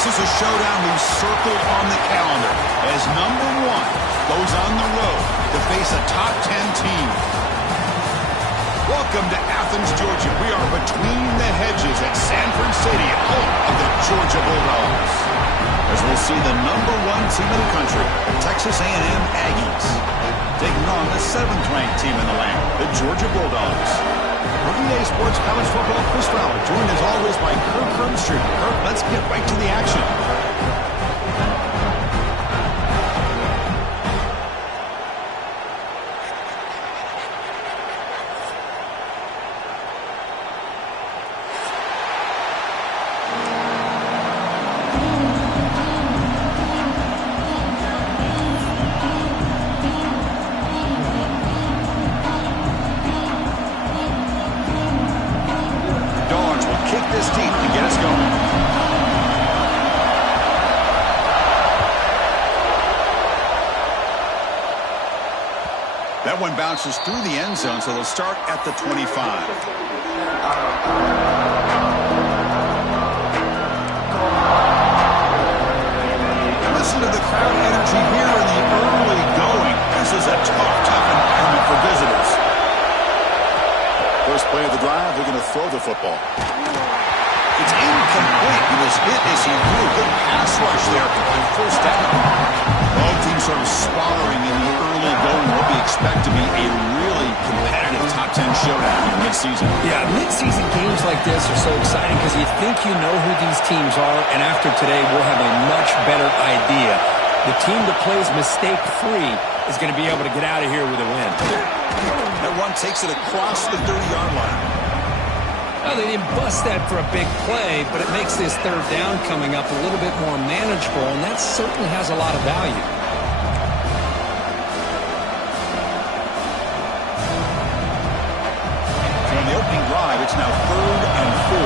This is a showdown we've circled on the calendar as number 1 goes on the road to face a top 10 team. Welcome to Athens, Georgia. We are between the hedges at Sanford Stadium, home of the Georgia Bulldogs. As we'll see the number 1 team in the country, the Texas A&M Aggies, taking on the 7th-ranked team in the land, the Georgia Bulldogs. Rookie Sports College Football, Chris Fowler, joined as always by Kirk Herbstreit. Kirk, let's get right to the action. That one bounces through the end zone, so they'll start at the 25. Listen to the crowd energy here in the early going. This is a tough environment for visitors. First play of the drive, they're going to throw the football. It's incomplete. He was hit as he threw. Good pass rush there on first down. Both teams sort of sparring in the early going. What we expect to be a really competitive top 10 showdown in mid-season. Yeah, mid-season games like this are so exciting because you think you know who these teams are, and after today we'll have a much better idea. The team that plays mistake-free is going to be able to get out of here with a win. That one takes it across the 30-yard line. Well, they didn't bust that for a big play, but it makes this third down coming up a little bit more manageable, and that certainly has a lot of value. So on the opening drive, it's now 3rd and 4.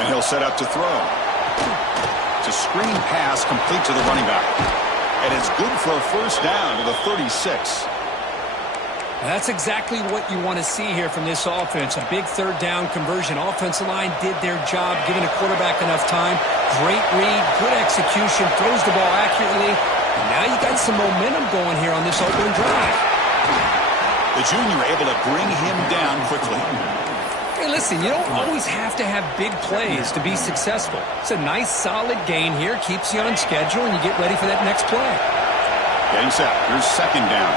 And he'll set up to throw. It's a screen pass complete to the running back. And it's good for a first down to the 36. That's exactly what you want to see here from this offense. A big third down conversion. Offensive line did their job, giving the quarterback enough time. Great read, good execution, throws the ball accurately. And now you got some momentum going here on this opening drive. The junior able to bring him down quickly. Hey, listen, you don't always have to have big plays to be successful. It's a nice, solid gain here. Keeps you on schedule, and you get ready for that next play. Getting set. Here's second down.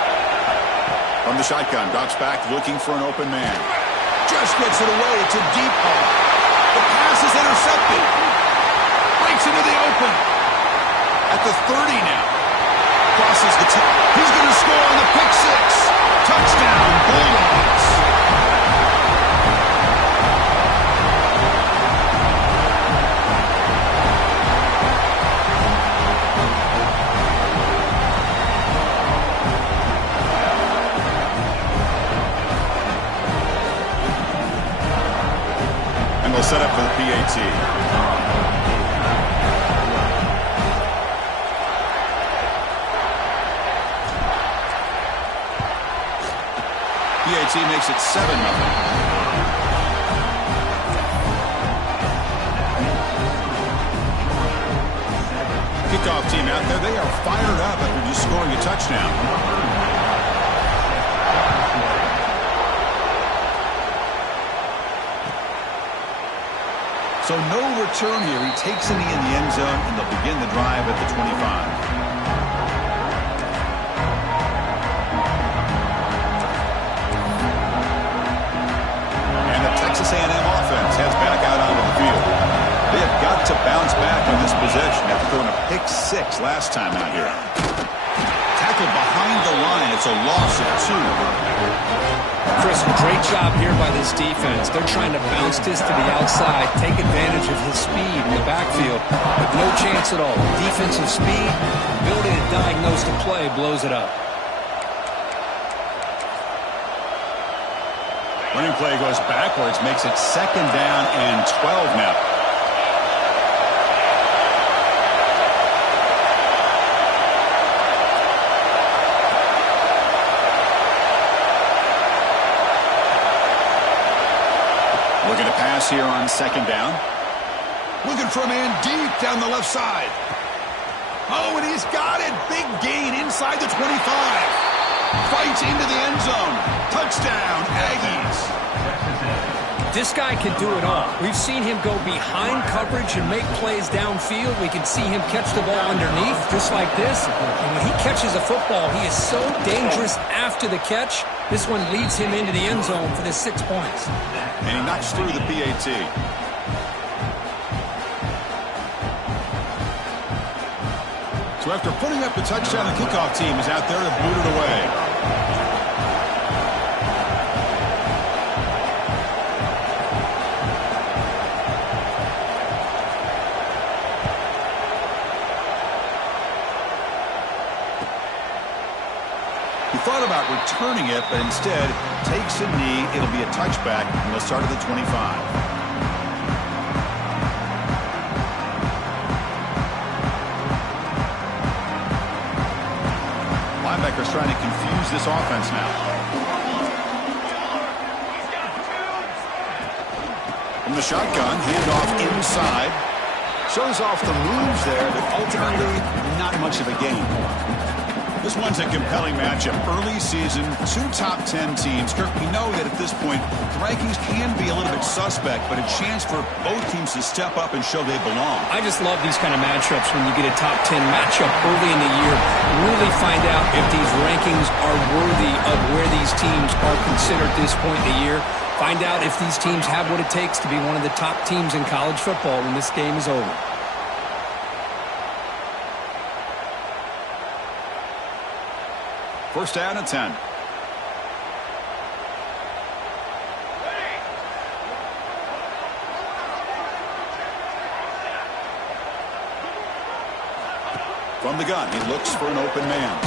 From the shotgun, drops back, looking for an open man. Just gets it away. It's a deep ball. The pass is intercepted. Breaks into the open. At the 30 now. Crosses the 10. He's going to score on the pick six. Touchdown, Bulldogs. They'll set up for the PAT. PAT makes it 7-0. Kickoff team out there, they are fired up after just scoring a touchdown. So no return here. He takes a knee in the end zone, and they'll begin the drive at the 25. And the Texas A&M offense heads back out onto the field. They have got to bounce back on this possession after throwing a pick six last time out here. Tackled behind the line. It's a loss of 2. Chris, great job here by this defense. They're trying to bounce this to the outside, take advantage of his speed in the backfield, but no chance at all. Defensive speed, ability to diagnose the play, blows it up. Running play goes backwards, makes it 2nd down and 12 now. pass here on second down. Looking for a man deep down the left side. Oh, and he's got it. Big gain inside the 25. Fights into the end zone. Touchdown, Aggies. This guy can do it all. We've seen him go behind coverage and make plays downfield. We can see him catch the ball underneath, just like this. And when he catches a football, he is so dangerous after the catch. This one leads him into the end zone for the 6 points. And he knocks through the PAT. So after putting up the touchdown, the kickoff team is out there to boot it away. He thought about returning it, but instead takes a knee. It'll be a touchback, and they'll start at the 25. Linebacker's trying to confuse this offense now. From the shotgun, handoff inside. Shows off the moves there, but ultimately not much of a gain. This one's a compelling matchup. Early season, 2 top 10 teams. Kirk, we know that at this point, the rankings can be a little bit suspect, but a chance for both teams to step up and show they belong. I just love these kind of matchups when you get a top 10 matchup early in the year. Really find out if these rankings are worthy of where these teams are considered at this point in the year. Find out if these teams have what it takes to be one of the top teams in college football when this game is over. First down and 10. From the gun, he looks for an open man.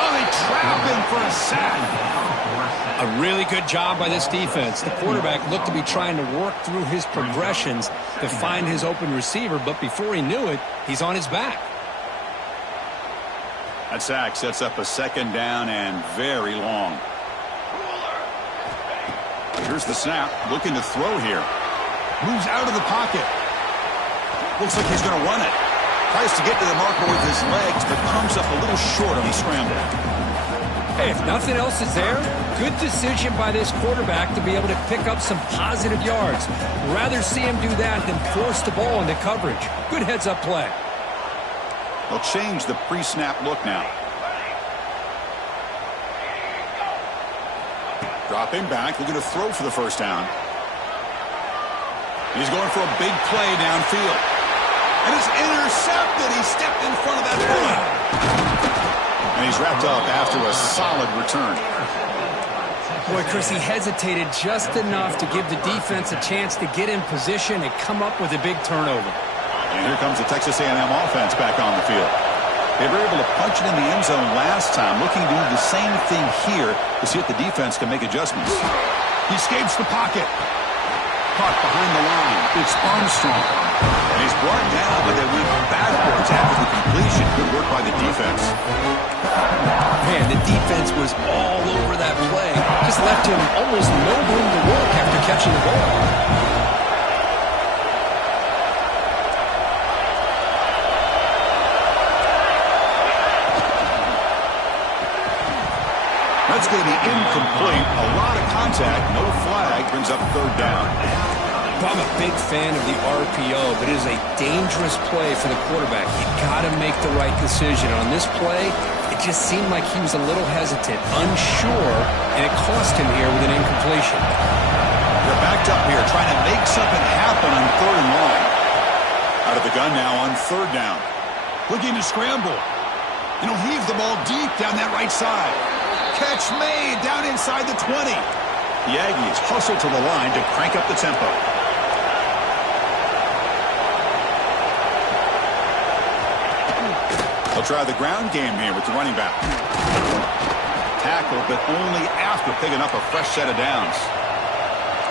Oh, they trap him for a sack. A really good job by this defense. The quarterback looked to be trying to work through his progressions to find his open receiver, but before he knew it, he's on his back. That sack sets up a second down and very long. Here's the snap. Looking to throw here. Moves out of the pocket. Looks like he's going to run it. Tries to get to the marker with his legs, but comes up a little short on the scramble. Hey, if nothing else is there, good decision by this quarterback to be able to pick up some positive yards. Rather see him do that than force the ball into coverage. Good heads-up play. They'll change the pre-snap look now. Dropping back, looking to throw for the first down. He's going for a big play downfield. And it's intercepted. He stepped in front of that play. And he's wrapped up after a solid return. Boy, Chris, he hesitated just enough to give the defense a chance to get in position and come up with a big turnover. And here comes the Texas A&M offense back on the field. They were able to punch it in the end zone last time, looking to do the same thing here to see if the defense can make adjustments. He escapes the pocket. Caught behind the line. It's Armstrong. And he's brought down, but they went backwards after the completion. Good work by the defense. Man, the defense was all over that play. Just left him almost no room to work after catching the ball. That's going to be incomplete. A lot of contact. No flag. Brings up third down. I'm a big fan of the RPO, but it is a dangerous play for the quarterback. You got to make the right decision. On this play, it just seemed like he was a little hesitant, unsure, and it cost him here with an incompletion. They're backed up here, trying to make something happen on third and long. Out of the gun now on third down. Looking to scramble. And he'll heave the ball deep down that right side. Catch made down inside the 20. The Aggies hustle to the line to crank up the tempo. They'll try the ground game here with the running back. Tackle, but only after picking up a fresh set of downs.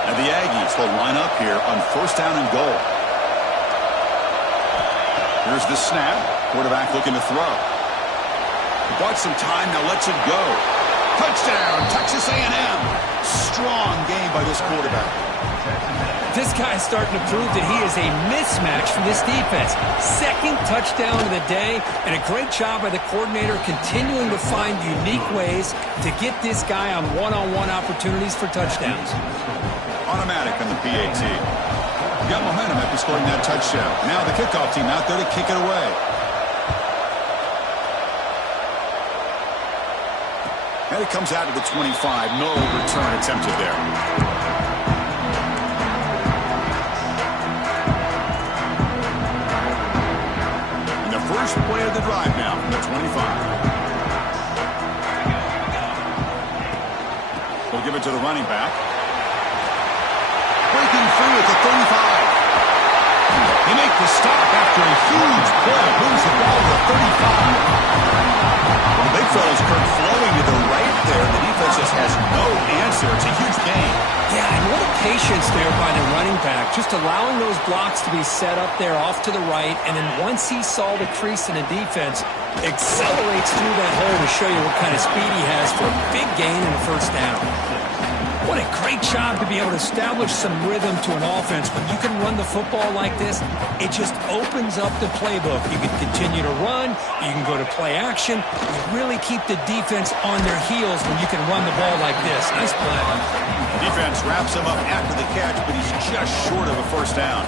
And the Aggies will line up here on first down and goal. Here's the snap. Quarterback looking to throw. He bought some time, now lets it go. Touchdown, Texas A&M. Strong game by this quarterback. This guy's starting to prove that he is a mismatch for this defense. Second touchdown of the day, and a great job by the coordinator continuing to find unique ways to get this guy on one-on-one opportunities for touchdowns. Automatic on the PAT. Got momentum after scoring that touchdown. Now the kickoff team out there to kick it away. And it comes out to the 25. No return attempted there. First play of the drive now from the 25. We'll give it to the running back. Breaking free at the 35. They make the stop after a huge play. Moves the ball to the 35. Well, the big fella's Kirk flowing to the right there. The defense just has no answer. It's a huge gain. Yeah, and what a patience there by the running back, just allowing those blocks to be set up there off to the right, and then once he saw the crease in the defense, accelerates through that hole to show you what kind of speed he has for a big gain and a first down. What a great job to be able to establish some rhythm to an offense. When you can run the football like this, it just opens up the playbook. You can continue to run, you can go to play action, you really keep the defense on their heels when you can run the ball like this. Nice play. Defense wraps him up after the catch, but he's just short of a first down.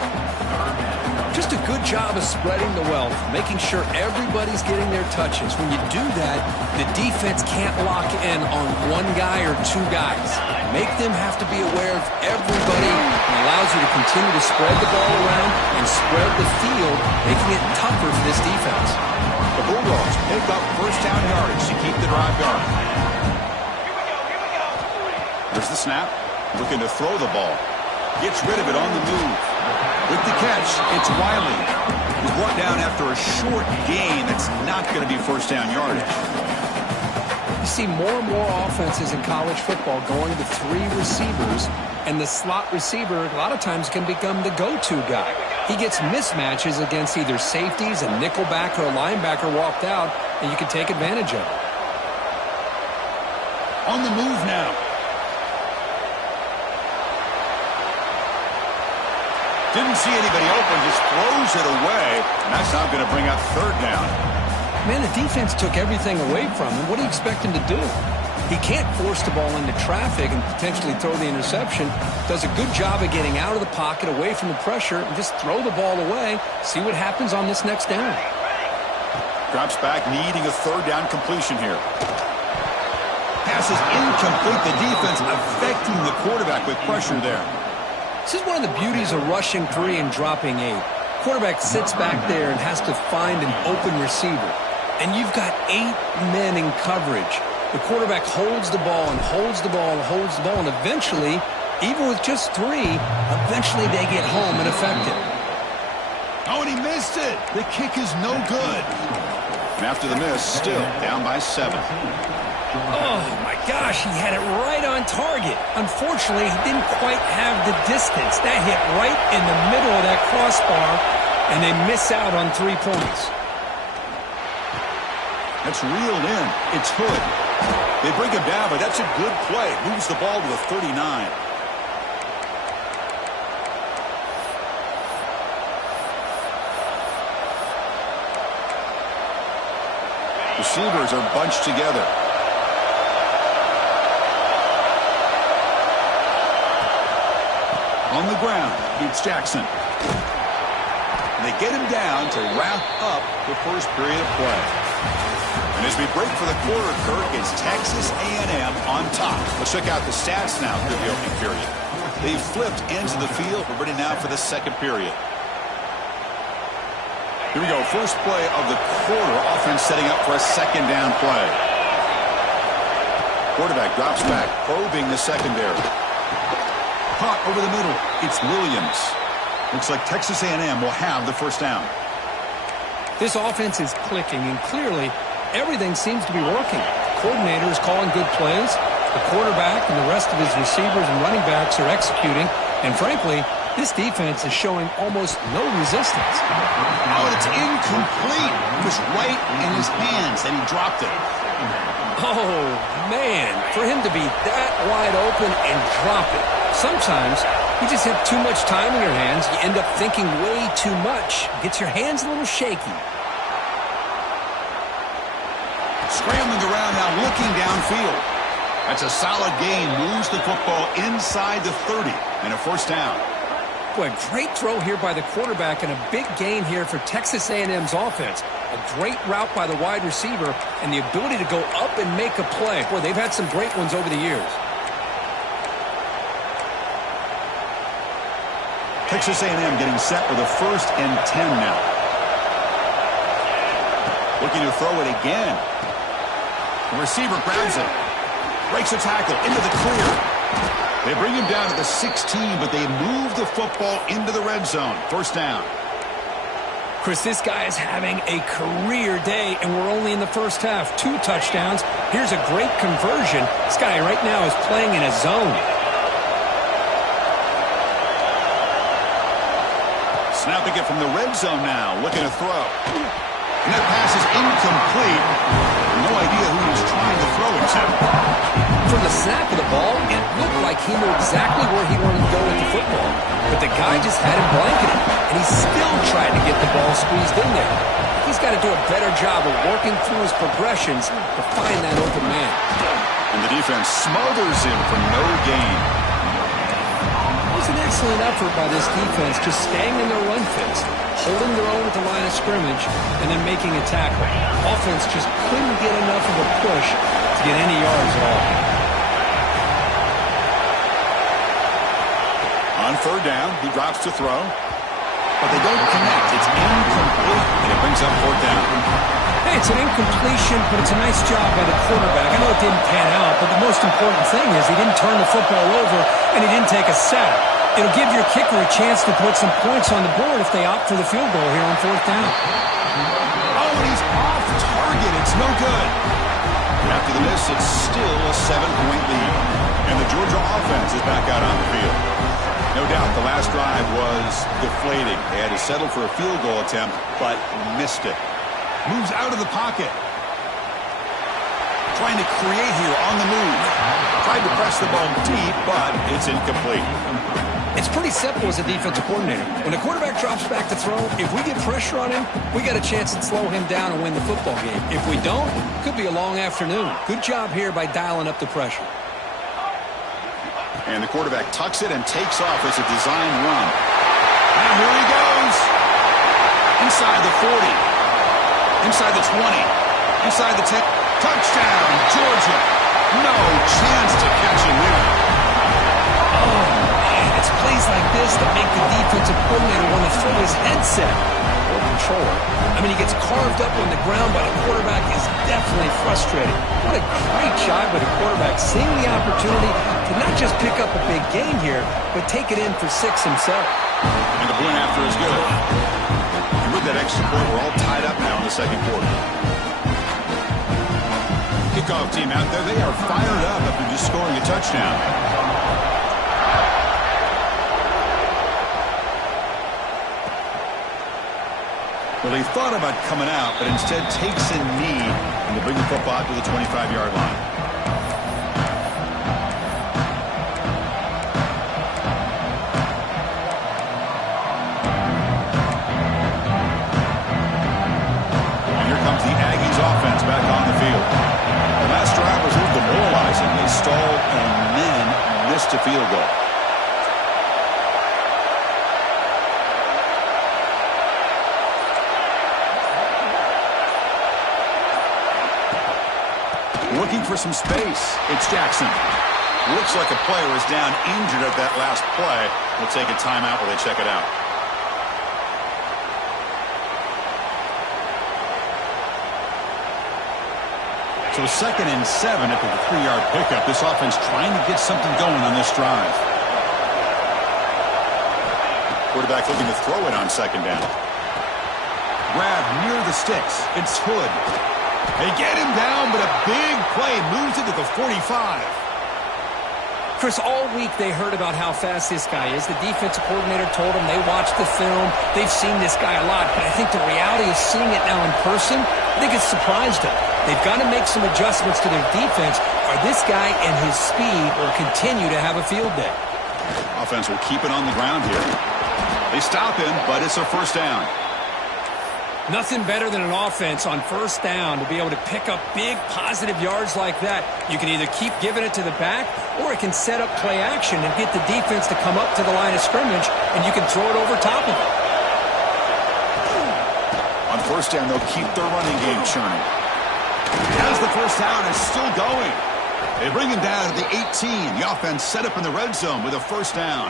Just a good job of spreading the wealth, making sure everybody's getting their touches. When you do that, the defense can't lock in on one guy or two guys. Make them have to be aware of everybody, and allows you to continue to spread the ball around and spread the field, making it tougher for this defense. The Bulldogs pick up first down yardage to keep the drive going. There's the snap. Looking to throw the ball. Gets rid of it on the move. With the catch, it's Wiley. He's brought down after a short gain that's not going to be first down yardage. You see more and more offenses in college football going to three receivers, and the slot receiver a lot of times can become the go-to guy. He gets mismatches against either safeties, a nickelback, or a linebacker walked out, and you can take advantage of it. On the move now. Didn't see anybody open, just throws it away, and that's not going to bring up third down. Man, the defense took everything away from him. What do you expect him to do? He can't force the ball into traffic and potentially throw the interception. Does a good job of getting out of the pocket, away from the pressure, and just throw the ball away. See what happens on this next down. Drops back, needing a third down completion here. Pass is incomplete. The defense affecting the quarterback with pressure there. This is one of the beauties of rushing 3 and dropping 8. Quarterback sits back there and has to find an open receiver. And you've got 8 men in coverage. The quarterback holds the ball and holds the ball and holds the ball, and eventually, even with just 3, eventually they get home and affect it. Oh, and he missed it. The kick is no good. And after the miss, still down by 7. Oh, my gosh, he had it right on target. Unfortunately, he didn't quite have the distance. That hit right in the middle of that crossbar, and they miss out on 3 points. That's reeled in. It's Hood. They bring him down, but that's a good play. Moves the ball to the 39. Receivers are bunched together. On the ground, it's Jackson. They get him down to wrap up the first period of play. And as we break for the quarter, Kirk, it's Texas A&M on top. Let's check out the stats now through the opening period. They've flipped ends of the field. We're ready now for the second period. Here we go. First play of the quarter. Offense setting up for a second down play. Quarterback drops back, probing the secondary. Caught over the middle. It's Williams. Looks like Texas A&M will have the first down. This offense is clicking, and clearly everything seems to be working. The coordinator is calling good plays. The quarterback and the rest of his receivers and running backs are executing. And frankly, this defense is showing almost no resistance. Oh, it's incomplete. It was right in his hands, and he dropped it. Oh, man, for him to be that wide open and drop it. Sometimes You just have too much time in your hands. You end up thinking way too much. Gets your hands a little shaky. Scrambling around now, looking downfield. That's a solid gain. Moves the football inside the 30 and a first down. Boy, great throw here by the quarterback and a big gain here for Texas A&M's offense. A great route by the wide receiver and the ability to go up and make a play. Boy, they've had some great ones over the years. Texas A&M getting set with a 1st and 10 now. Looking to throw it again. The receiver grabs it. Breaks a tackle into the clear. They bring him down to the 16, but they move the football into the red zone. First down. Chris, this guy is having a career day, and we're only in the first half. 2 touchdowns. Here's a great conversion. This guy right now is playing in a zone. Snapping it from the red zone now. Looking to throw. And that pass is incomplete. No idea who he was trying to throw it to. From the snap of the ball, it looked like he knew exactly where he wanted to go with the football. But the guy just had him blanketed, and he still tried to get the ball squeezed in there. He's got to do a better job of working through his progressions to find that open man. And the defense smothers him for no gain. It was an excellent effort by this defense, just staying in their run fits, holding their own at the line of scrimmage, and then making a tackle. Offense just couldn't get enough of a push to get any yards at all. On 3rd down, he drops to throw. But they don't connect. It's incomplete, and it brings up 4th down. Hey, it's an incompletion, but it's a nice job by the quarterback. I know it didn't pan out, but the most important thing is he didn't turn the football over, and he didn't take a sack. It'll give your kicker a chance to put some points on the board if they opt for the field goal here on 4th down. Oh, and he's off target. It's no good. After the miss, it's still a 7-point lead. And the Georgia offense is back out on the field. No doubt the last drive was deflating. They had to settle for a field goal attempt, but missed it. Moves out of the pocket. Trying to create here on the move. Tried to press the ball deep, but it's incomplete. It's pretty simple as a defensive coordinator. When the quarterback drops back to throw, if we get pressure on him, we got a chance to slow him down and win the football game. If we don't, it could be a long afternoon. Good job here by dialing up the pressure. And the quarterback tucks it and takes off as a designed run. And here he goes. Inside the 40. Inside the 20. Inside the 10. Touchdown, Georgia. No chance to catch him there. Oh, man, it's plays like this that make the defensive coordinator want to throw his headset or controller. I mean, he gets carved up on the ground by the quarterback is definitely frustrating. What a great job by the quarterback, seeing the opportunity to not just pick up a big gain here, but take it in for 6 himself. And the point after is good. And with that extra point, we're all tied up now in the second quarter. Kickoff team out there, they are fired up after just scoring a touchdown. Well, they thought about coming out, but instead takes a knee and to bring the football out to the 25-yard line. And here comes the Aggies offense back on the field. The last drive was a little demoralizing. They stalled and then missed a field goal. Looking for some space. It's Jackson. Looks like a player is down injured at that last play. We'll take a timeout while they check it out. So 2nd and 7 after the 3-yard pickup. This offense trying to get something going on this drive. Quarterback looking to throw it on 2nd down. Grab near the sticks. It's Hood. They get him down, but a big play moves it to the 45. Chris, all week they heard about how fast this guy is. The defensive coordinator told them they watched the film. They've seen this guy a lot, but I think the reality of seeing it now in person, I think it's surprised them. They've got to make some adjustments to their defense, or this guy and his speed will continue to have a field day. Offense will keep it on the ground here. They stop him, but it's a first down. Nothing better than an offense on first down to be able to pick up big positive yards like that. You can either keep giving it to the back, or it can set up play action and get the defense to come up to the line of scrimmage, and you can throw it over top of it. On first down, they'll keep their running game churning. Has the first down, is still going. They bring him down to the 18. The offense set up in the red zone with a first down.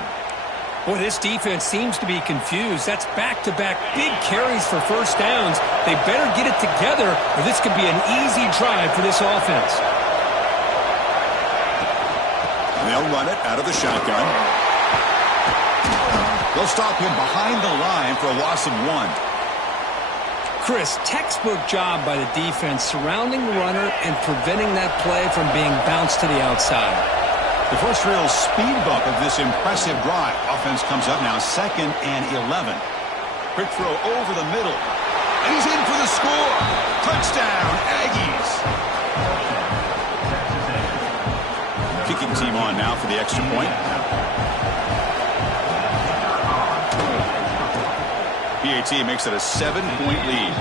Boy, this defense seems to be confused. That's back-to-back big carries for first downs. They better get it together, or this could be an easy drive for this offense. They'll run it out of the shotgun. They'll stop him behind the line for a loss of 1. Chris, textbook job by the defense surrounding the runner and preventing that play from being bounced to the outside. The first real speed bump of this impressive drive. Offense comes up now 2nd and 11. Quick throw over the middle. And he's in for the score. Touchdown, Aggies. Kicking team on now for the extra point. PAT makes it a 7-point lead.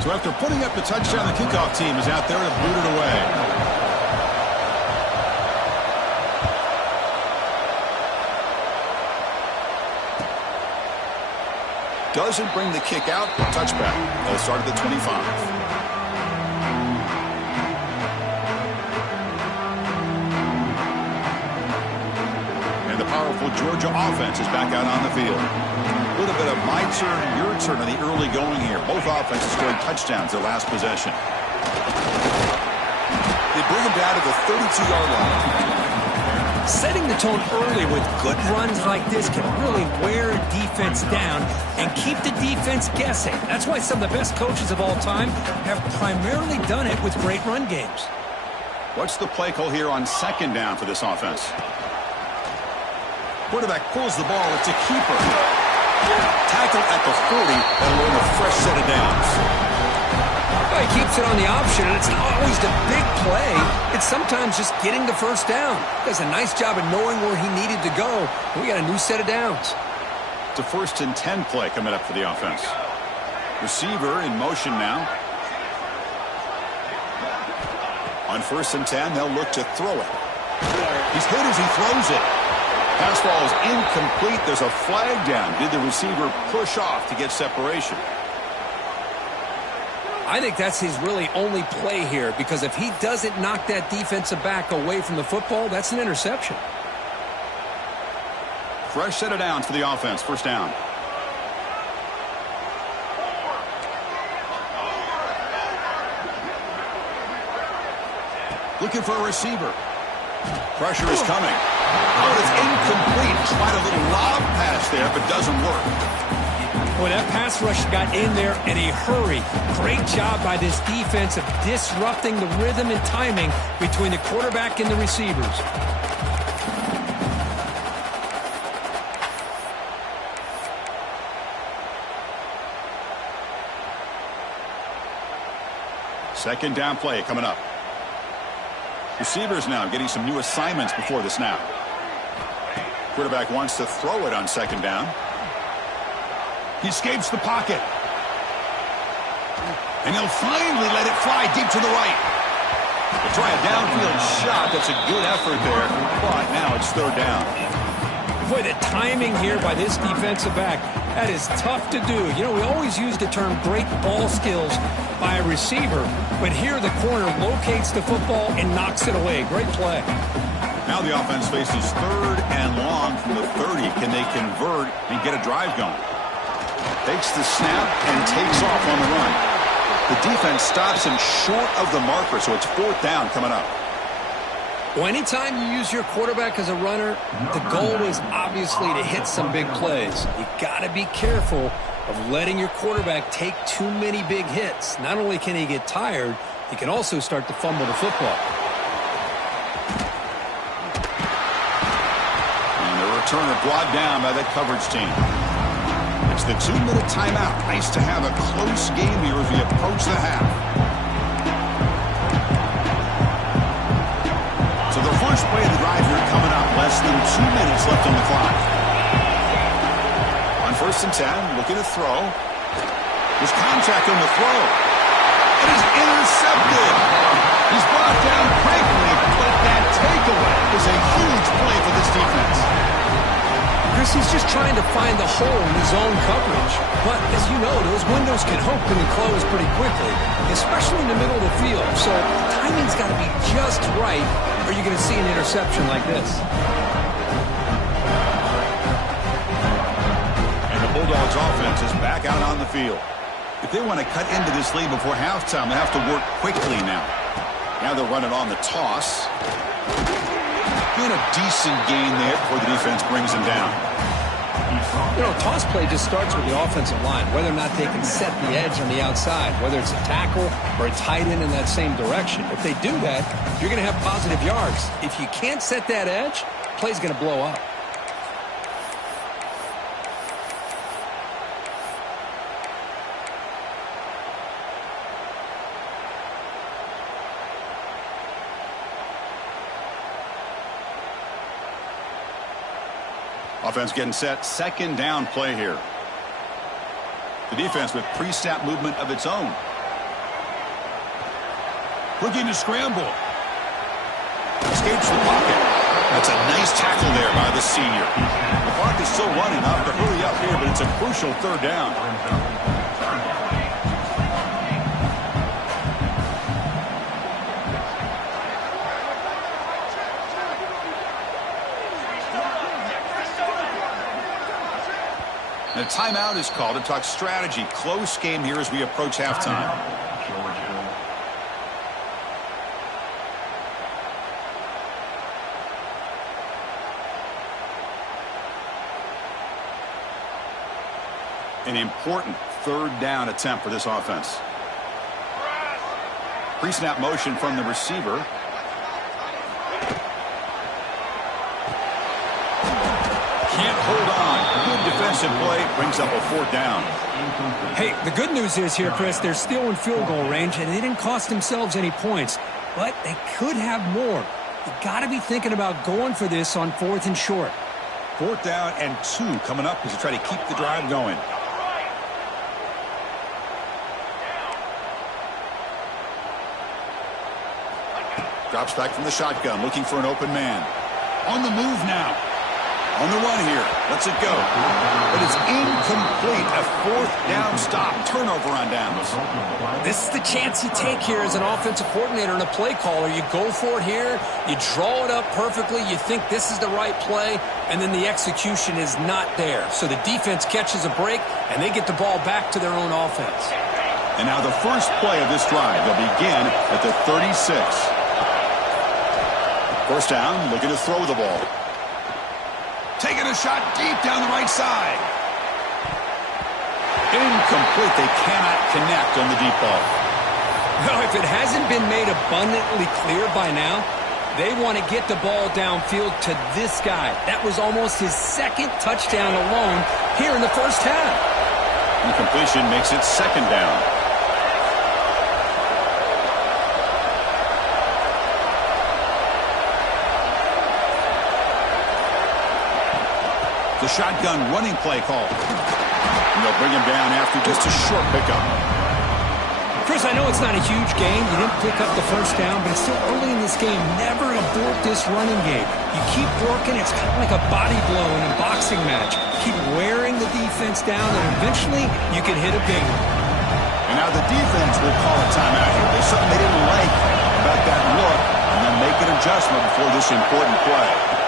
So after putting up the touchdown, the kickoff team is out there to boot it away. Doesn't bring the kick out. Touchback. They'll start at the 25. And the powerful Georgia offense is back out on the field. A little bit of my turn, your turn in the early going here. Both offenses scoring touchdowns their last possession. They bring them down to the 32-yard line. Setting the tone early with good runs like this can really wear a defense down and keep the defense guessing. That's why some of the best coaches of all time have primarily done it with great run games. What's the play call here on 2nd down for this offense? Quarterback pulls the ball. It's a keeper. Tackle at the 40 and we're in a fresh set of downs. Well, he keeps it on the option, and it's not always the big play. It's sometimes just getting the first down. Does a nice job of knowing where he needed to go. We got a new set of downs. It's a 1st and 10 play coming up for the offense. Receiver in motion now. On 1st and 10, they'll look to throw it. He's hit as he throws it. Pass ball is incomplete. There's a flag down. Did the receiver push off to get separation? I think that's his really only play here, because if he doesn't knock that defensive back away from the football, that's an interception. Fresh set of downs for the offense. First down. Looking for a receiver. Pressure is coming. Oh, it's incomplete. Tried a little lob pass there, but doesn't work. Well, that pass rush got in there in a hurry. Great job by this defense of disrupting the rhythm and timing between the quarterback and the receivers. Second down play coming up. Receivers now getting some new assignments before the snap. Quarterback wants to throw it on 2nd down. He escapes the pocket. And he'll finally let it fly deep to the right. They'll try a downfield shot. That's a good effort there. But now it's 3rd down. Boy, the timing here by this defensive back, that is tough to do. You know, we always use the term great ball skills by a receiver. But here the corner locates the football and knocks it away. Great play. Now the offense faces 3rd and long from the 30. Can they convert and get a drive going? Takes the snap and takes off on the run. The defense stops him short of the marker, so it's 4th down coming up. Well, anytime you use your quarterback as a runner, the goal is obviously to hit some big plays. You got to be careful of letting your quarterback take too many big hits. Not only can he get tired, he can also start to fumble the football. return are brought down by that coverage team. It's the 2-minute timeout. Nice to have a close game here as we approach the half. So the first play of the drive here coming up. Less than 2 minutes left on the clock. On 1st and 10, looking to throw. There's contact on the throw. It is intercepted. He's brought down quickly, but that takeaway is a huge play for this defense. Chris, he's just trying to find the hole in his own coverage. But as you know, those windows can open and close pretty quickly, especially in the middle of the field. So timing's got to be just right, or you're going to see an interception like this. And the Bulldogs offense is back out on the field. If they want to cut into this lead before halftime, they have to work quickly now. Now they're running on the toss. Doing a decent gain there before the defense brings him down. You know, toss play just starts with the offensive line, whether or not they can set the edge on the outside, whether it's a tackle or a tight end in that same direction. If they do that, you're going to have positive yards. If you can't set that edge, play's going to blow up. Offense getting set. 2nd down play here. The defense with pre-snap movement of its own. Looking to scramble. Escapes the pocket. That's a nice tackle there by the senior. The clock is still running. Up to hurry up here, but it's a crucial 3rd down. And a timeout is called to talk strategy. Close game here as we approach halftime. An important 3rd down attempt for this offense. Pre-snap motion from the receiver. Can't hold on. Good defensive play. Brings up a 4th down. Hey, the good news is here, Chris, they're still in field goal range, and they didn't cost themselves any points. But they could have more. You got to be thinking about going for this on 4th and short. 4th down and 2 coming up as they try to keep the drive going. Drops back from the shotgun, looking for an open man. On the move now. On the run here. Lets it go. But it's incomplete. A 4th down stop. Turnover on downs. This is the chance you take here as an offensive coordinator and a play caller. You go for it here. You draw it up perfectly. You think this is the right play. And then the execution is not there. So the defense catches a break, and they get the ball back to their own offense. And now the first play of this drive. They'll begin at the 36. 1st down, looking to throw the ball. Taking a shot deep down the right side. Incomplete. They cannot connect on the deep ball. Well, if it hasn't been made abundantly clear by now, they want to get the ball downfield to this guy. That was almost his 2nd touchdown alone here in the 1st half. Incompletion makes it 2nd down. The shotgun running play call. And they'll bring him down after just a short pickup. Chris, I know it's not a huge game. You didn't pick up the 1st down, but it's still early in this game. Never abort this running game. You keep working. It's kind of like a body blow in a boxing match. Keep wearing the defense down, and eventually you can hit a big one. And now the defense will call a timeout here. There's something they didn't like about that look, and then make an adjustment before this important play.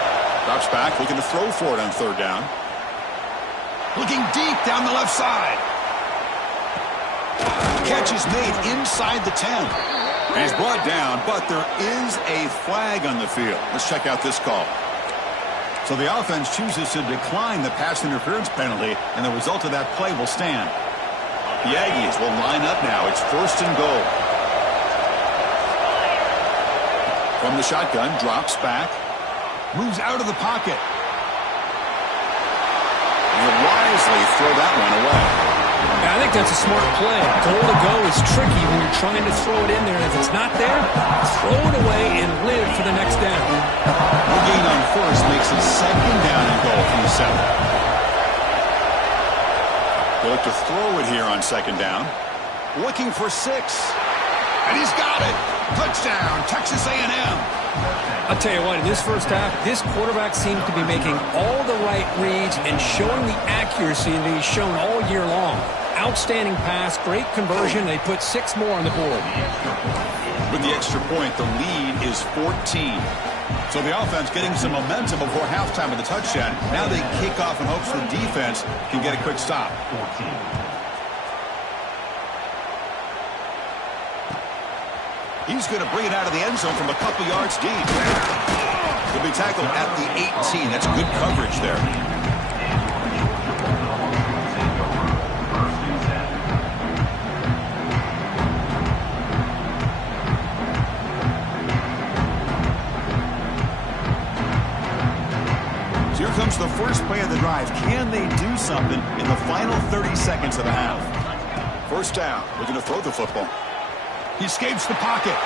Drops back, looking to throw for it on 3rd down. Looking deep down the left side. Catch is made inside the 10. And he's brought down, but there is a flag on the field. Let's check out this call. So the offense chooses to decline the pass interference penalty, and the result of that play will stand. The Aggies will line up now. It's 1st and goal. From the shotgun, drops back. Moves out of the pocket. wisely throw that one away. I think that's a smart play. Goal to go is tricky when you're trying to throw it in there. And if it's not there, throw it away and live for the next down. No gain on first makes it second down and goal from the 7. They look to throw it here on second down. Looking for 6. And he's got it. Touchdown, Texas A&M. I'll tell you what, in this first half, this quarterback seems to be making all the right reads and showing the accuracy that he's shown all year long. Outstanding pass, great conversion. They put 6 more on the board. With the extra point, the lead is 14. So the offense getting some momentum before halftime with the touchdown. Now they kick off in hopes the defense can get a quick stop. He's going to bring it out of the end zone from a couple yards deep. He'll be tackled at the 18. That's good coverage there. So here comes the first play of the drive. Can they do something in the final 30 seconds of the half? First down. We're going to throw the football. He escapes the pocket.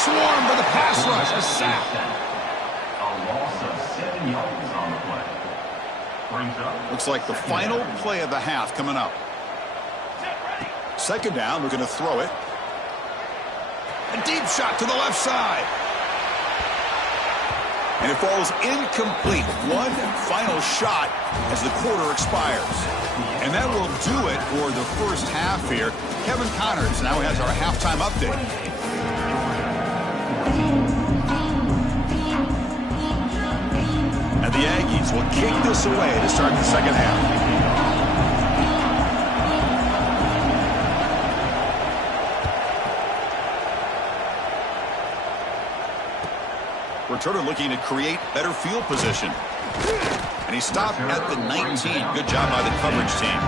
Swarmed by the pass rush. A sack. A loss of 7 yards on the play. Brings up. Looks like the final play of the half coming up. Second down. We're going to throw it. A deep shot to the left side. And it falls incomplete. One final shot as the quarter expires. And that will do it for the first half here. Kevin Connors now has our halftime update. And the Aggies will kick this away to start the second half. Returner looking to create better field position. And he stopped at the 19. Good job by the coverage team.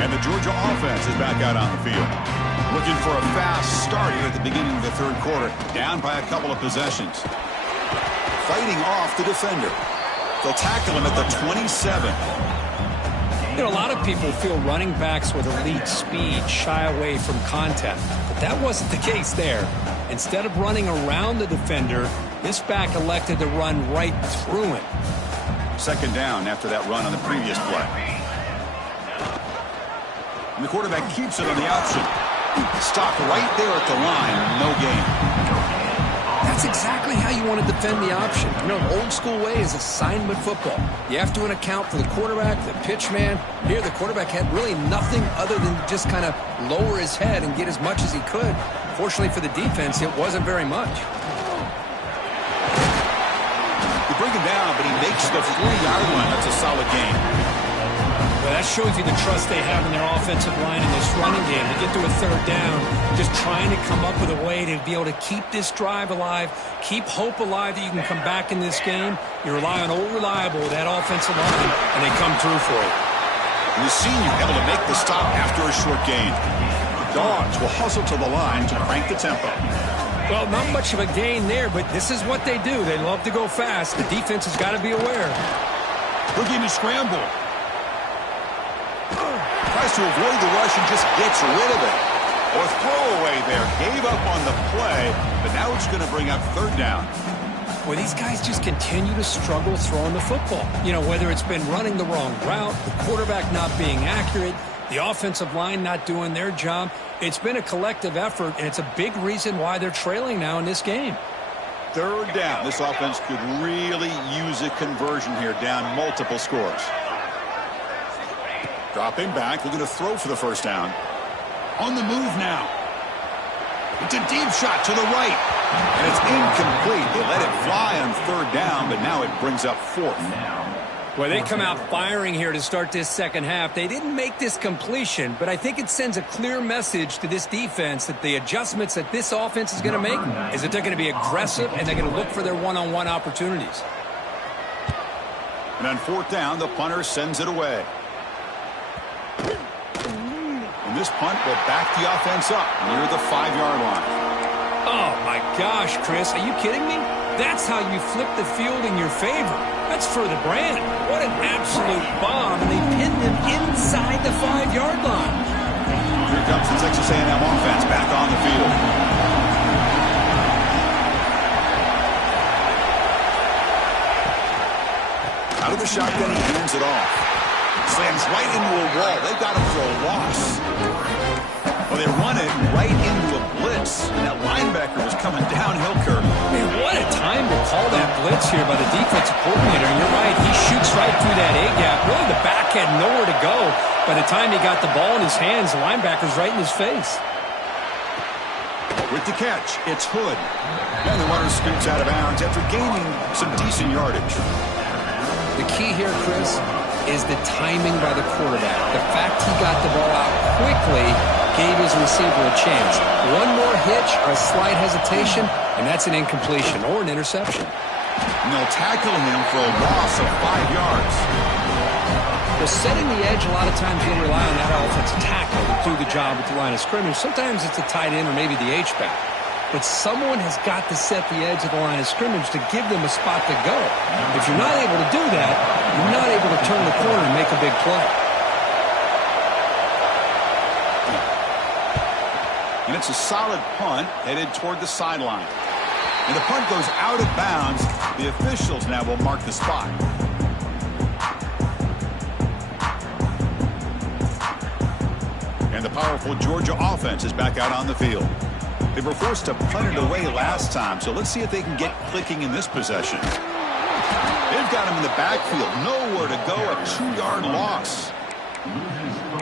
And the Georgia offense is back out on the field. Looking for a fast start here at the beginning of the third quarter. Down by a couple of possessions. Fighting off the defender. They'll tackle him at the 27. You know, a lot of people feel running backs with elite speed shy away from contact. But that wasn't the case there. Instead of running around the defender, this back elected to run right through him. Second down after that run on the previous play. And the quarterback keeps it on the option. Stopped right there at the line. No gain. That's exactly how you want to defend the option. You know, the old school way is assignment football. You have to account for the quarterback, the pitch man. Here, the quarterback had really nothing other than just kind of lower his head and get as much as he could. Fortunately for the defense, it wasn't very much. They bring him down, but he makes the 40-yard line. That's a solid gain. Well, that shows you the trust they have in their offensive line in this running game. To get to a third down, just trying to come up with a way to be able to keep this drive alive, keep hope alive that you can come back in this game. You rely on old reliable, that offensive line, and they come through for you. And the senior able to make the stop after a short gain. The Dogs will hustle to the line to crank the tempo. Well, not much of a gain there, but this is what they do. They love to go fast. The defense has got to be aware. Looking to scramble. Tries to avoid the rush and just gets rid of it. Or throwaway there. Gave up on the play, but now it's going to bring up third down. Well, these guys just continue to struggle throwing the football. You know, whether it's been running the wrong route, the quarterback not being accurate, the offensive line not doing their job. It's been a collective effort, and it's a big reason why they're trailing now in this game. Third down. This offense could really use a conversion here, down multiple scores. Dropping back, looking to throw for the first down. On the move now. It's a deep shot to the right. And it's incomplete. They let it fly on third down, but now it brings up fourth. Well, they come out firing here to start this second half. They didn't make this completion, but I think it sends a clear message to this defense that the adjustments that this offense is going to make is that they're going to be aggressive and they're going to look for their one-on-one opportunities. And on fourth down, the punter sends it away. And this punt will back the offense up near the 5-yard line. Oh, my gosh, Chris. Are you kidding me? That's how you flip the field in your favor. That's for the brand. What an absolute bomb. And they pinned him inside the 5-yard line. Here comes the Texas A&M offense back on the field. Out of the shotgun, he hands it off. Slams right into a wall. They've got him for a loss. Well, they run it right into a blitz. And that linebacker was coming downhill, Kirk. Man, what a time to call that blitz here by the defensive coordinator. And you're right, he shoots right through that A-gap. Really, the back had nowhere to go. By the time he got the ball in his hands, the linebacker's right in his face. With the catch, it's Hood. And the runner scoots out of bounds after gaining some decent yardage. The key here, Chris, is the timing by the quarterback. The fact he got the ball out quickly gave his receiver a chance. One more hitch or a slight hesitation, and that's an incompletion or an interception. And they'll tackle him for a loss of 5 yards. Well, setting the edge, a lot of times you'll rely on that offensive tackle to do the job at the line of scrimmage. Sometimes it's a tight end or maybe the H-back. But someone has got to set the edge of the line of scrimmage to give them a spot to go. If you're not able to do that, you're not able to turn the corner and make a big play. And it's a solid punt headed toward the sideline. And the punt goes out of bounds. The officials now will mark the spot. And the powerful Georgia offense is back out on the field. They were forced to punt it away last time, so let's see if they can get clicking in this possession. They've got him in the backfield. Nowhere to go, a 2-yard loss.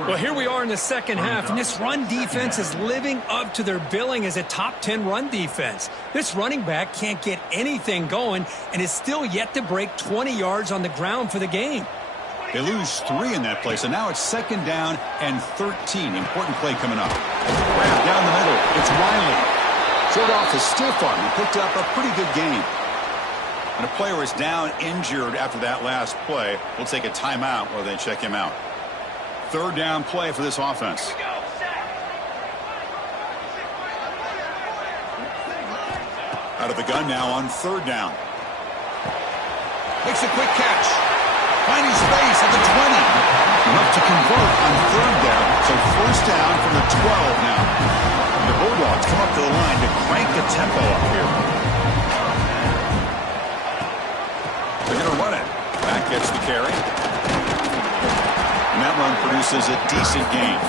Well, here we are in the second half, and this run defense is living up to their billing as a top 10 run defense. This running back can't get anything going and is still yet to break 20 yards on the ground for the game. They lose 3 in that play, so now it's 2nd down and 13. Important play coming up. Grab down the middle. It's Wiley. Showed off the stiff arm. He picked up a pretty good game. And a player is down injured after that last play. We'll take a timeout while they check him out. 3rd down play for this offense. Out of the gun now on 3rd down. Makes a quick catch. Finding space at the 20. Enough to convert on 3rd down. So 1st down from the 12 now. The Bulldogs come up to the line to crank the tempo up here. They're going to run it. Back gets the carry. And that run produces a decent gain.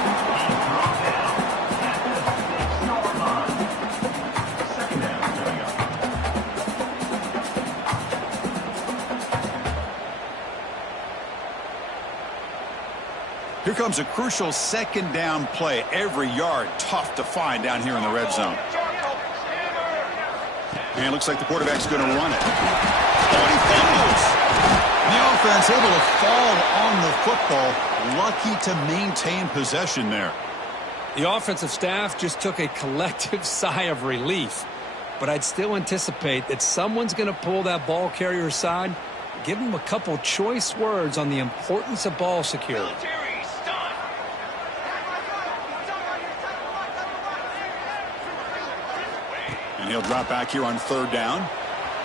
Here comes a crucial 2nd down play. Every yard tough to find down here in the red zone. And it looks like the quarterback's going to run it. Oh, and he fumbles. The offense able to fall on the football. Lucky to maintain possession there. The offensive staff just took a collective sigh of relief. But I'd still anticipate that someone's going to pull that ball carrier aside. Give him a couple choice words on the importance of ball security. And he'll drop back here on 3rd down.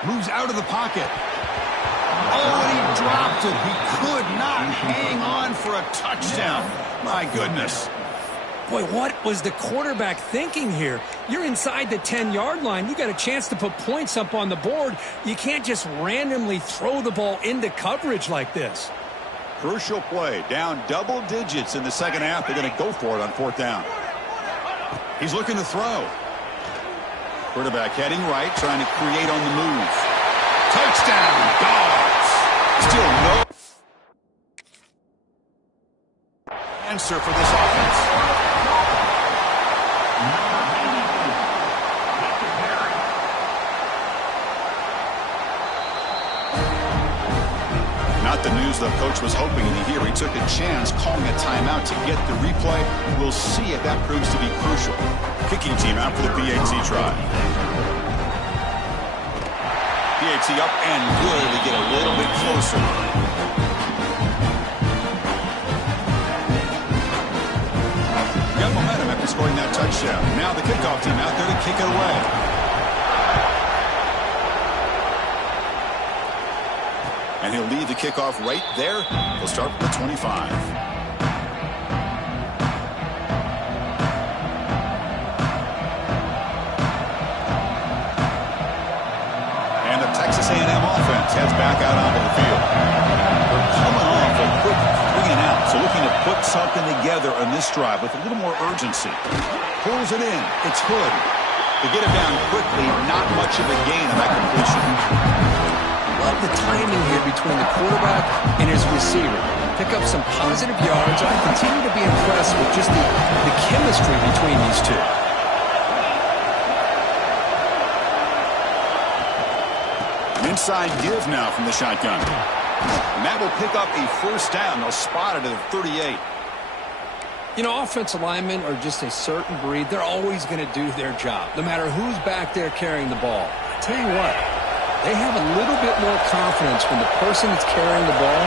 Moves out of the pocket. Oh, and he dropped it. He could not hang on for a touchdown. My goodness. Boy, what was the quarterback thinking here? You're inside the 10-yard line. You got a chance to put points up on the board. You can't just randomly throw the ball into coverage like this. Crucial play. Down double digits in the second half. They're going to go for it on 4th down. He's looking to throw. Quarterback heading right, trying to create on the move. Touchdown, Dogs. Still no answer for this offense. Not the news the coach was hoping to hear. He took a chance calling a timeout to get the replay. We'll see if that proves to be crucial. Kicking team out for the PAT try. PAT up and good. We get a little bit closer. Got in scoring that touchdown. Now the kickoff team out there to kick it away. And he'll leave the kickoff right there. He'll start from the 25. Texas A&M offense heads back out onto the field. They're coming off a quick 3 and out, so looking to put something together on this drive with a little more urgency. Pulls it in. It's Hood. To get it down quickly, not much of a gain on that completion. Love the timing here between the quarterback and his receiver. Pick up some positive yards. I continue to be impressed with just the chemistry between these two. Inside give now from the shotgun. And that will pick up a first down. They'll spot it at the 38. You know, offensive linemen are just a certain breed. They're always going to do their job, no matter who's back there carrying the ball. I tell you what, they have a little bit more confidence when the person that's carrying the ball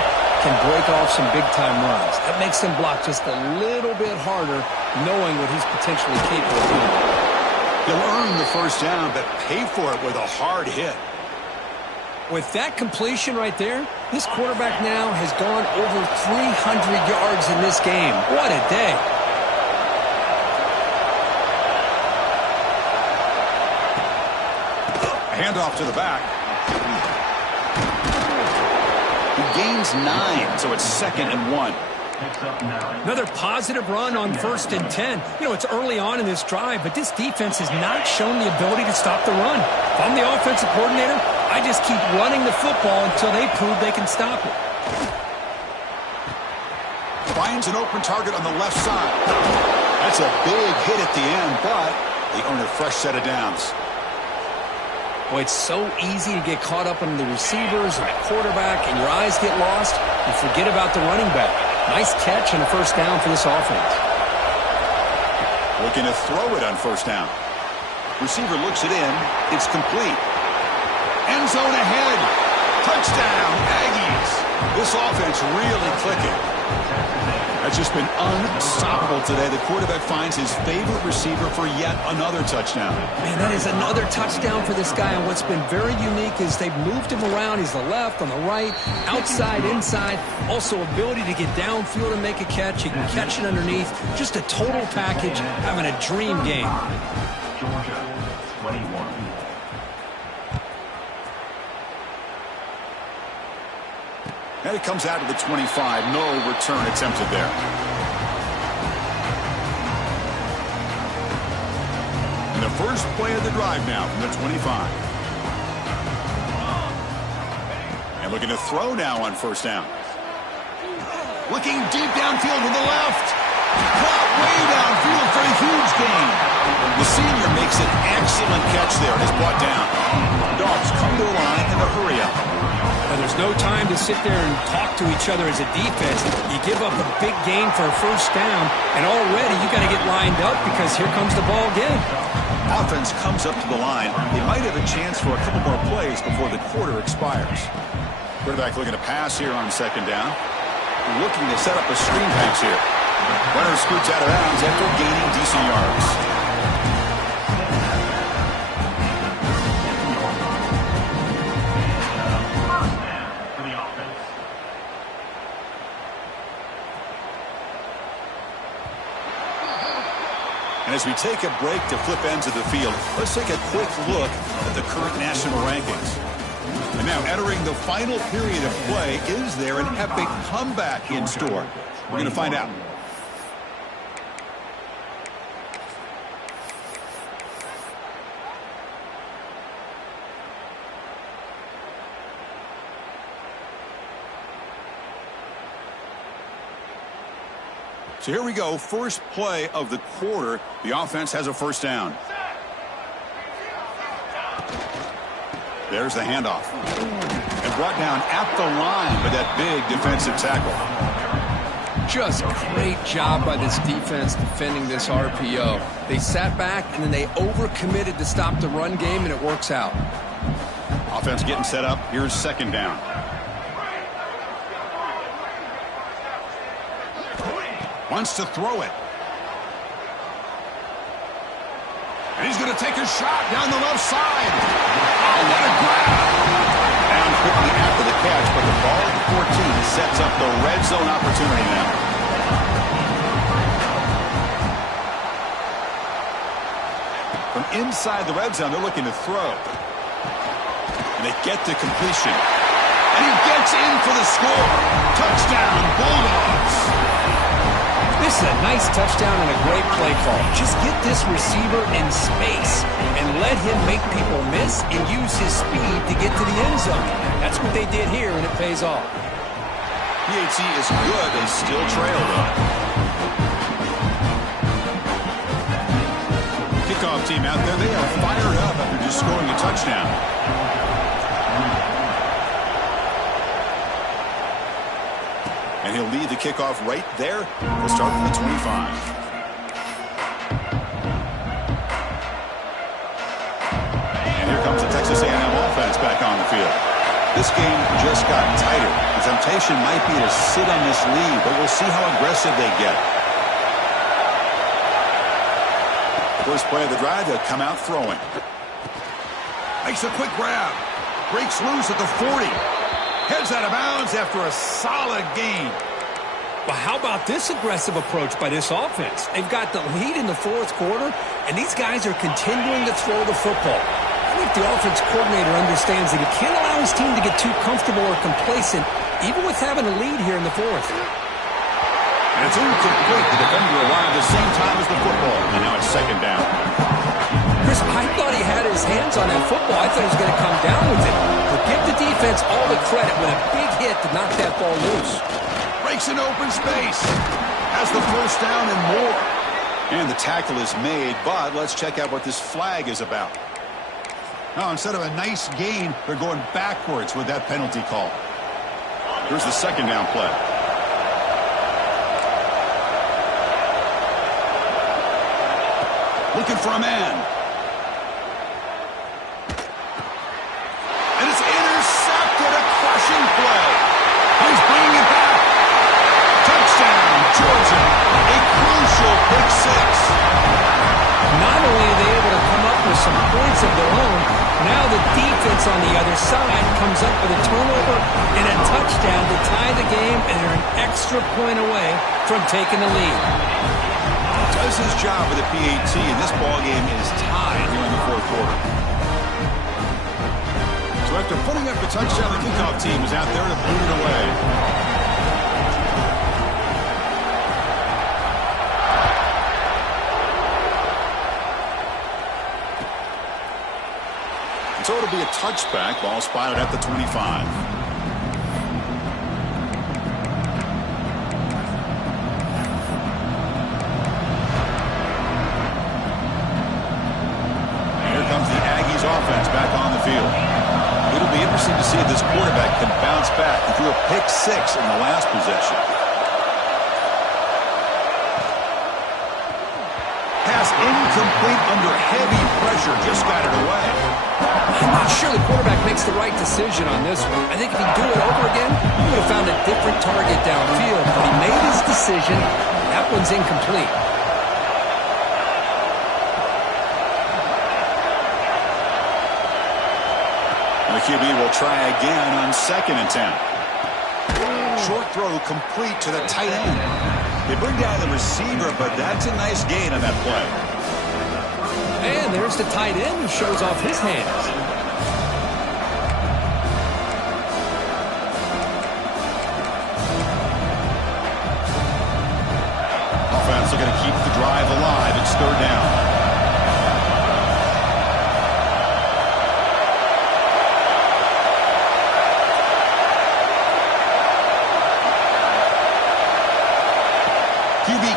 can break off some big-time runs. That makes them block just a little bit harder, knowing what he's potentially capable of doing. He'll earn the first down, but pay for it with a hard hit. With that completion right there, this quarterback now has gone over 300 yards in this game. What a day. A handoff to the back. He gains 9, so it's 2nd and 1. Another positive run on 1st and 10. You know, it's early on in this drive, but this defense has not shown the ability to stop the run. If I'm the offensive coordinator, I just keep running the football until they prove they can stop it. Finds an open target on the left side. That's a big hit at the end, but they earn a fresh set of downs. Boy, it's so easy to get caught up on the receivers and the quarterback, and your eyes get lost. You forget about the running back. Nice catch and a first down for this offense. Looking to throw it on first down. Receiver looks it in. It's complete. End zone ahead. Touchdown, Aggies. This offense really clicking. That's just been unstoppable today. The quarterback finds his favorite receiver for yet another touchdown. Man, that is another touchdown for this guy. And what's been very unique is they've moved him around. He's the left, on the right, outside, inside. Also ability to get downfield and make a catch. He can catch it underneath. Just a total package, having a dream game. Georgia, 21. And it comes out to the 25. No return attempted there. And the first play of the drive now from the 25. And looking to throw now on first down. Looking deep downfield to the left. Caught way downfield for a huge gain. The senior makes an excellent catch there and is brought down. Dogs come to the line in a hurry up. Now, there's no time to sit there and talk to each other as a defense. You give up a big gain for a first down, and already you got to get lined up because here comes the ball again. Offense comes up to the line. They might have a chance for a couple more plays before the quarter expires. Quarterback looking to pass here on second down. Looking to set up a screen pass here. Runner scoots out of bounds after gaining decent yards. And as we take a break to flip ends of the field, let's take a quick look at the current national rankings. And now entering the final period of play, is there an epic comeback in store? We're going to find out. So here we go, first play of the quarter. The offense has a first down. There's the handoff. And brought down at the line by that big defensive tackle. Just great job by this defense defending this RPO. They sat back and then they overcommitted to stop the run game, and it works out. Offense getting set up. Here's second down. Wants to throw it. And he's going to take a shot down the left side. Oh, what a grab. Down quickly after the catch, but the ball at the 14 sets up the red zone opportunity now. From inside the red zone, they're looking to throw. And they get to completion. And he gets in for the score. Touchdown, Bulldogs. This is a nice touchdown and a great play call. Just get this receiver in space and let him make people miss and use his speed to get to the end zone. That's what they did here, and it pays off. PAT is good. They still trail, though. Kickoff team out there, they are fired up after just scoring a touchdown. And he'll lead the kickoff right there. We'll start from the 25. And here comes the Texas A&M offense back on the field. This game just got tighter. The temptation might be to sit on this lead, but we'll see how aggressive they get. First play of the drive, they'll come out throwing. Makes a quick grab. Breaks loose at the 40. Heads out of bounds after a solid gain. Well, how about this aggressive approach by this offense? They've got the lead in the fourth quarter, and these guys are continuing to throw the football. I think the offense coordinator understands that he can't allow his team to get too comfortable or complacent, even with having a lead here in the fourth. And it's incomplete. The defender arrived at the same time as the football, and now it's second down. Chris, I thought he had his hands on that football. I thought he was going to come down with it. But give the defense all the credit with a big hit to knock that ball loose. Breaks an open space. Has the first down and more. And the tackle is made, but let's check out what this flag is about. Now, instead of a nice gain, they're going backwards with that penalty call. Here's the second down play. Looking for a man. And it's intercepted, a crushing play. He's bringing it back. Touchdown, Georgia. A crucial pick six. Not only are they able to come up with some points of their own, now the defense on the other side comes up with a turnover and a touchdown to tie the game, and they're an extra point away from taking the lead. Does his job with the PAT, and this ball game is tied here in the fourth quarter. So after putting up the touchdown, the kickoff team is out there to boot it away. And so it'll be a touchback. Ball spotted at the 25. Offense back on the field. It'll be interesting to see if this quarterback can bounce back. He threw a pick six in the last possession. Pass incomplete under heavy pressure. Just got it away. I'm not sure the quarterback makes the right decision on this one. I think if he'd do it over again, he would have found a different target downfield. But he made his decision. That one's incomplete. The QB will try again on 2nd and 10. Short throw complete to the tight end. They bring down the receiver, but that's a nice gain on that play. And there's the tight end who shows off his hands. Offense looking to keep the drive alive. It's third down.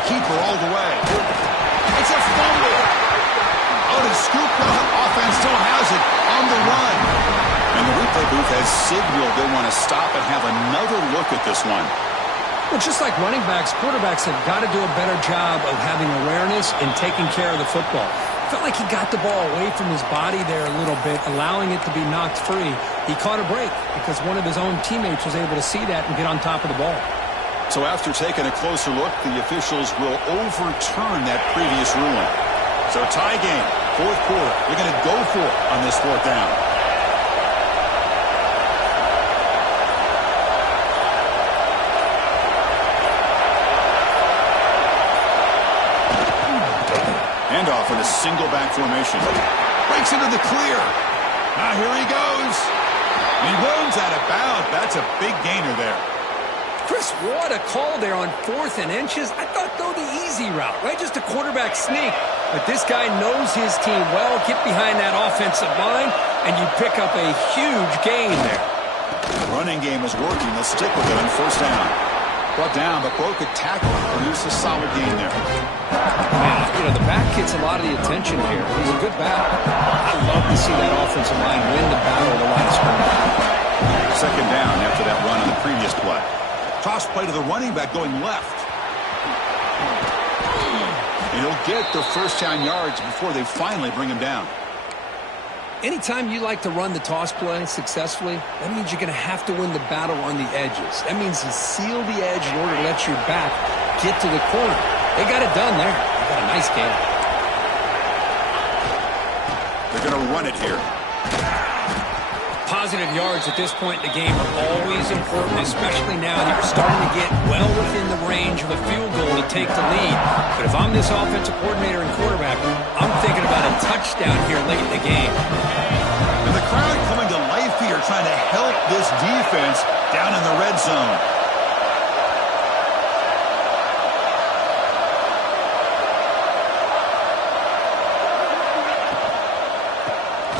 Keeper all the way. It's a fumble. Oh, to scoop up. Offense still has it on the run. And the replay booth has signaled they want to stop and have another look at this one. Well, just like running backs, quarterbacks have got to do a better job of having awareness and taking care of the football. Felt like he got the ball away from his body there a little bit, allowing it to be knocked free. He caught a break because one of his own teammates was able to see that and get on top of the ball. So after taking a closer look, the officials will overturn that previous ruling. So tie game, fourth quarter. They're going to go for it on this fourth down. Handoff with a single back formation. Breaks into the clear. Now here he goes. He runs out of bounds. That's a big gainer there. Chris, what a call there on 4th and inches. I thought, though, the easy route, right? Just a quarterback sneak. But this guy knows his team well. Get behind that offensive line, and you pick up a huge gain there. The running game is working. They'll stick with it on first down. Brought down, but broke a tackle. Produced a solid gain there. Man, you know, the back gets a lot of the attention here. He's a good back. I love to see that offensive line win the battle of the line of scrimmage. Second down after that run on the previous play. Toss play to the running back going left. And he'll get the first down yards before they finally bring him down. Anytime you like to run the toss play successfully, that means you're going to have to win the battle on the edges. That means you seal the edge in order to let your back get to the corner. They got it done there. They got a nice game. They're going to run it here. Positive yards at this point in the game are always important, especially now that you're starting to get well within the range of a field goal to take the lead. But if I'm this offensive coordinator and quarterback, I'm thinking about a touchdown here late in the game. And the crowd coming to life here, trying to help this defense down in the red zone.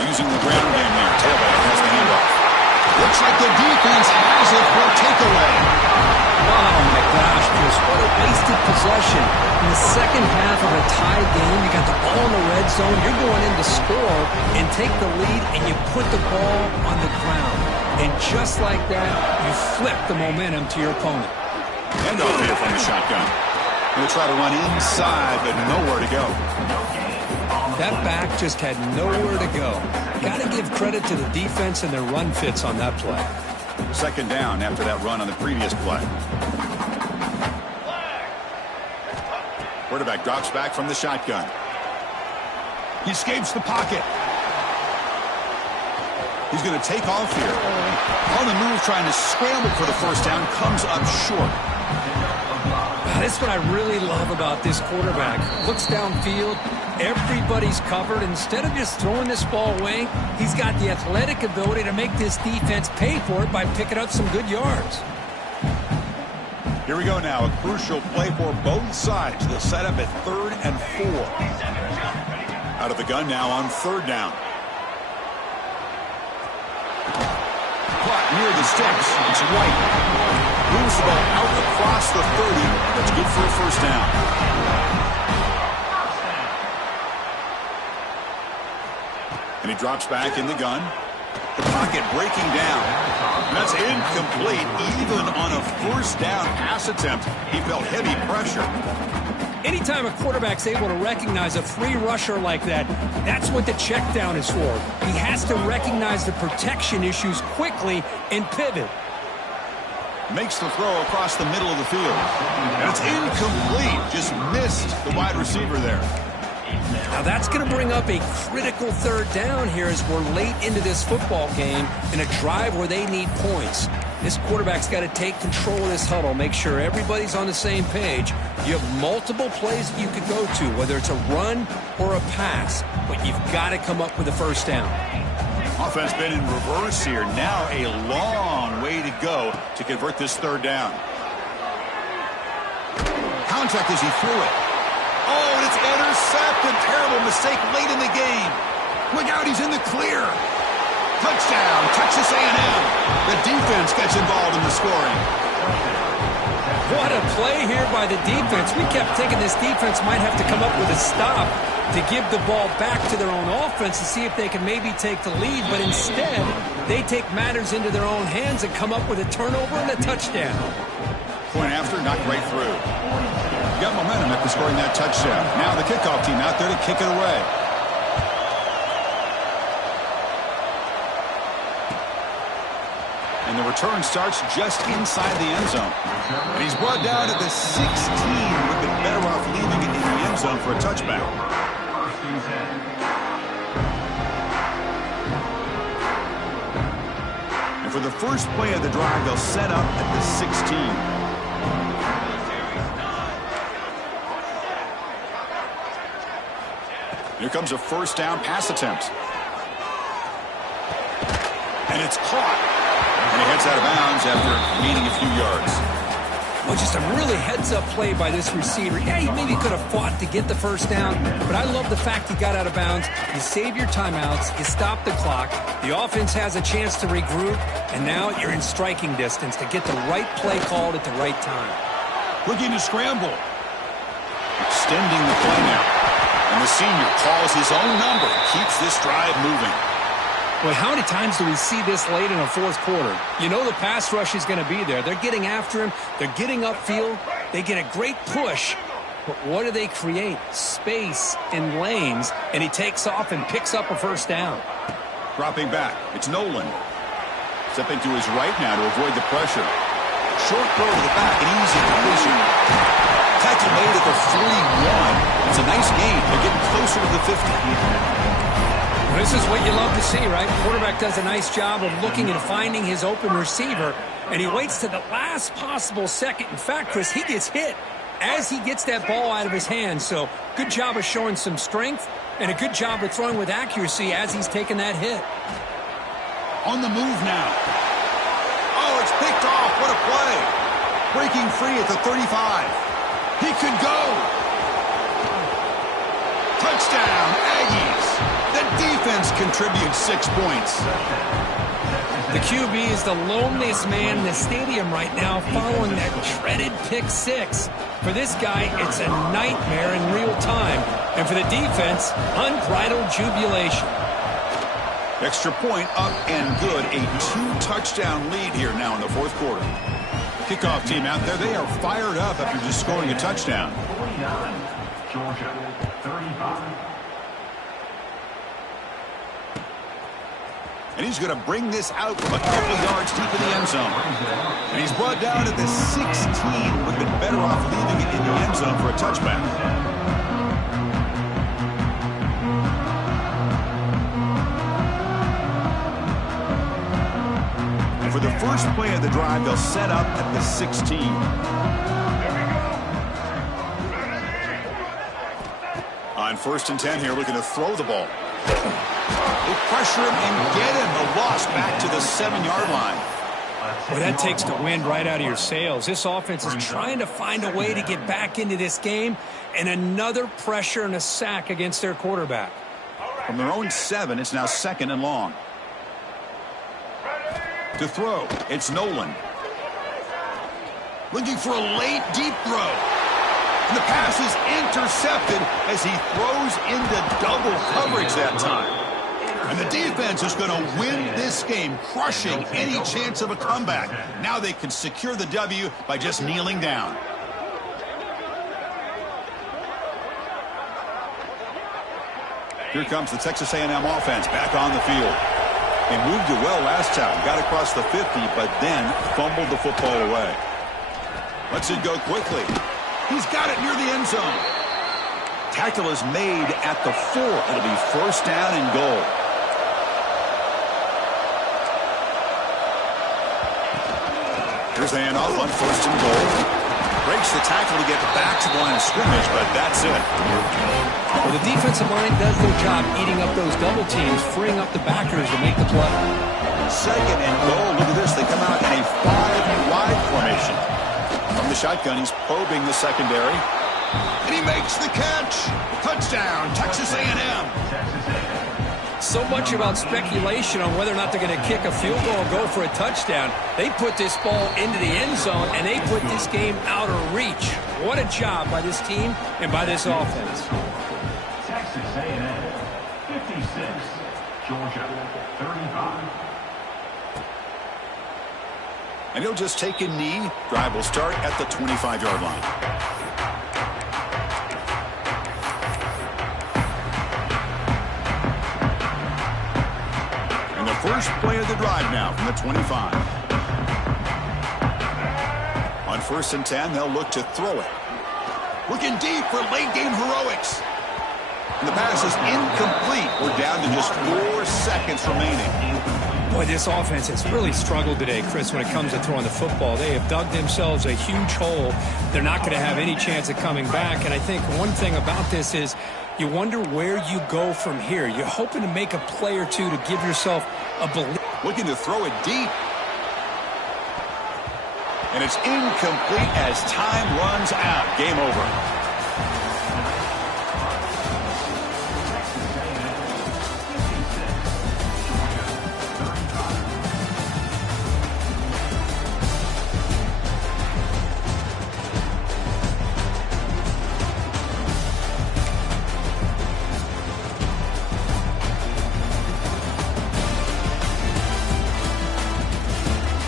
Using the ground game there. Tailback has the handoff. Looks like the defense has it for a takeaway. Oh, my gosh, Chris, what a wasted possession. In the second half of a tie game, you got the ball in the red zone. You're going in to score and take the lead, and you put the ball on the ground. And just like that, you flip the momentum to your opponent. Handoff here from the shotgun. Going to try to run inside, but nowhere to go. That back just had nowhere to go. Got to give credit to the defense and their run fits on that play. Second down after that run on the previous play. Quarterback drops back from the shotgun. He escapes the pocket. He's going to take off here. On the move, trying to scramble for the first down, comes up short. That's what I really love about this quarterback. Looks downfield. Everybody's covered. Instead of just throwing this ball away, he's got the athletic ability to make this defense pay for it by picking up some good yards. Here we go now. A crucial play for both sides. They'll set up at 3rd and 4. Out of the gun now on 3rd down. Caught near the sticks. It's White. Moves the ball out across the 30. That's good for a first down. And he drops back in the gun. The pocket breaking down. That's incomplete. Even on a first down pass attempt, he felt heavy pressure. Anytime a quarterback's able to recognize a free rusher like that, that's what the check down is for. He has to recognize the protection issues quickly and pivot. Makes the throw across the middle of the field. And it's incomplete. Just missed the wide receiver there. Now that's going to bring up a critical 3rd down here as we're late into this football game in a drive where they need points. This quarterback's got to take control of this huddle, make sure everybody's on the same page. You have multiple plays that you could go to, whether it's a run or a pass, but you've got to come up with a first down. Offense been in reverse here. Now a long way to go to convert this 3rd down. Contact as he threw it. Oh, and it's intercepted. Terrible mistake late in the game. Look out, he's in the clear. Touchdown, Texas A&M. The defense gets involved in the scoring. What a play here by the defense. We kept thinking this defense might have to come up with a stop to give the ball back to their own offense to see if they can maybe take the lead. But instead, they take matters into their own hands and come up with a turnover and a touchdown. Point after, knocked right through. Got momentum after scoring that touchdown. Now the kickoff team out there to kick it away. And the return starts just inside the end zone. And he's brought down at the 16. Would have been better off leaving it in the end zone for a touchback. for the first play of the drive, they'll set up at the 16. Here comes a first down pass attempt. And it's caught. And he heads out of bounds after gaining a few yards. Well, just a really heads-up play by this receiver. Yeah, he maybe could have fought to get the first down, but I love the fact he got out of bounds. You save your timeouts, you stop the clock, the offense has a chance to regroup, and now you're in striking distance to get the right play called at the right time. Looking to scramble. Extending the play now. And the senior calls his own number, keeps this drive moving. Boy, how many times do we see this late in a fourth quarter? You know the pass rush is going to be there. They're getting after him. They're getting upfield. They get a great push. But what do they create? Space in lanes. And he takes off and picks up a first down. Dropping back. It's Nolan. Stepping to his right now to avoid the pressure. Short throw to the back. An easy completion. Tackle made at the 41. It's a nice gain. They're getting closer to the 50. This is what you love to see, right? Quarterback does a nice job of looking and finding his open receiver, and he waits to the last possible second. In fact, Chris, he gets hit as he gets that ball out of his hands. So good job of showing some strength and a good job of throwing with accuracy as he's taking that hit. On the move now. Oh, it's picked off. What a play. Breaking free at the 35. He could go. Touchdown, Aggies. The defense contributes 6 points. The QB is the loneliest man in the stadium right now following that dreaded pick six. For this guy, it's a nightmare in real time. And for the defense, unbridled jubilation. Extra point up and good. A 2-touchdown lead here now in the fourth quarter. Kickoff team out there. They are fired up after just scoring a touchdown. 49, Georgia, 35. And he's going to bring this out from a couple yards deep in the end zone. And he's brought down at the 16. Would have been better off leaving it in the end zone for a touchback. And for the first play of the drive, they'll set up at the 16. On 1st and 10 here, looking to throw the ball. They pressure him and get him. A loss back to the 7-yard line. Well, that takes the wind right out of your sails. This offense is trying to find a way to get back into this game, and another pressure and a sack against their quarterback. From their own 7, it's now 2nd and long. To throw, it's Nolan. Looking for a late, deep throw. And the pass is intercepted as he throws into double coverage that time. And the defense is going to win this game, crushing any chance of a comeback. Now they can secure the W by just kneeling down. Here comes the Texas A&M offense back on the field. They moved it well last time, got across the 50, but then fumbled the football away. Lets it go quickly. He's got it near the end zone. Tackle is made at the 4. It'll be first down and goal. Here's the handoff on 1st and goal. Breaks the tackle to get back to the line of scrimmage, but that's it. Well, the defensive line does their job eating up those double teams, freeing up the backers to make the play. 2nd and goal. Look at this. They come out in a 5-wide formation. From the shotgun, he's probing the secondary. And he makes the catch. Touchdown, Texas A&M. So much about speculation on whether or not they're going to kick a field goal or go for a touchdown. They put this ball into the end zone, and they put this game out of reach. What a job by this team and by this offense. Texas A&M, 56, Georgia, 35. And he'll just take a knee. Drive will start at the 25-yard line. And the first play of the drive now from the 25. On 1st and 10, they'll look to throw it. Looking deep for late-game heroics. And the pass is incomplete. We're down to just 4 seconds remaining. Boy, this offense has really struggled today, Chris, when it comes to throwing the football. They have dug themselves a huge hole. They're not going to have any chance of coming back. And I think one thing about this is you wonder where you go from here. You're hoping to make a play or two to give yourself a belief. Looking to throw it deep. And it's incomplete as time runs out. Game over.